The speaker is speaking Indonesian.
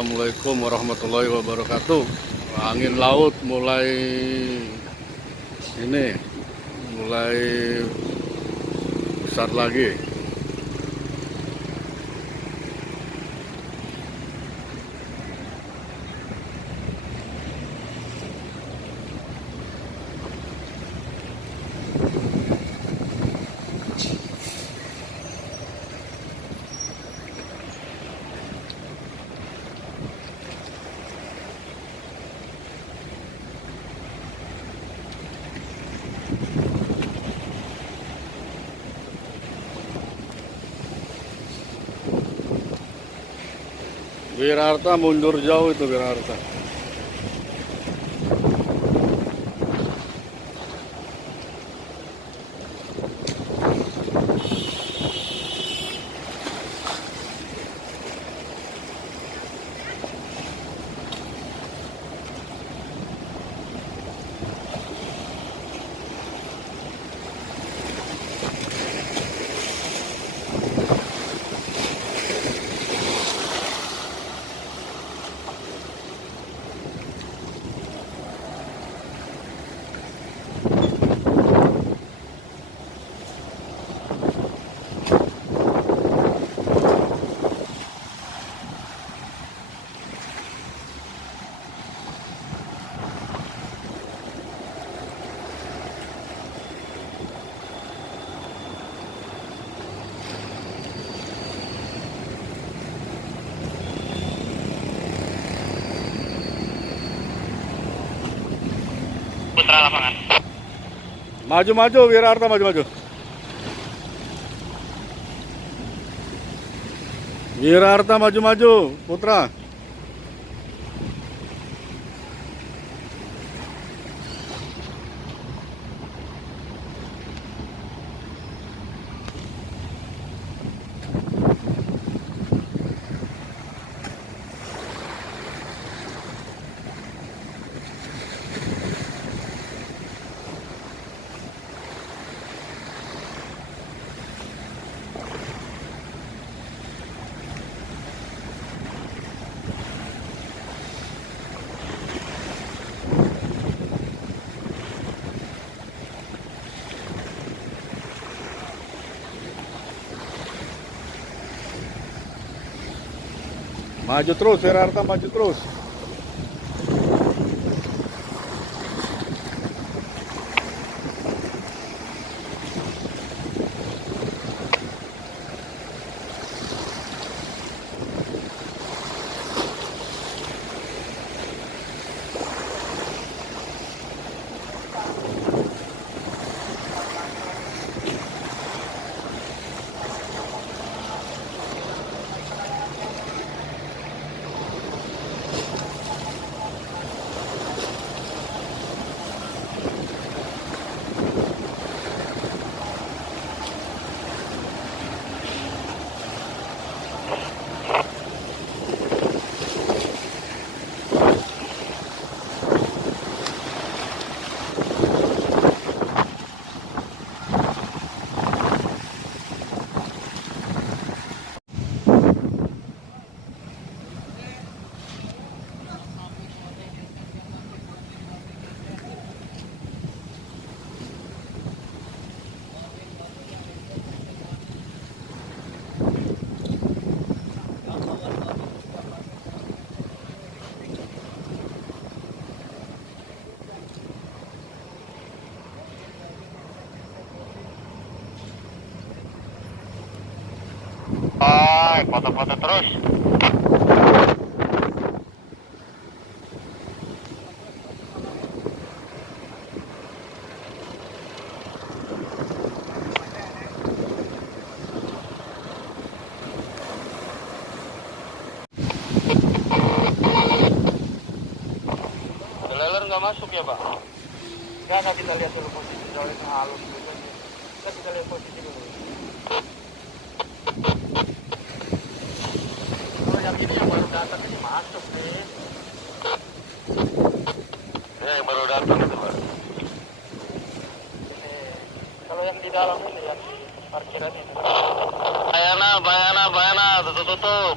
Assalamualaikum warahmatullahi wabarakatuh. Angin laut mulai ini mulai besar lagi. Wirarta mundur jauh itu Wirarta. Putra lapangan. Maju Wirarta, maju. Wirarta maju Putra. Maju terus Wirarta, maju terus. Foto-foto terus. Leler nggak masuk ya Pak? Nggak, kita lihat dulu posisi jalannya halus gitu. Kita lihat posisi dulu. Yang ini yang baru datang ini masuk nih. Ya, yang baru datang itu Pak. Kalau yang di dalam ini yang di parkiran ini. Bayana, tutup.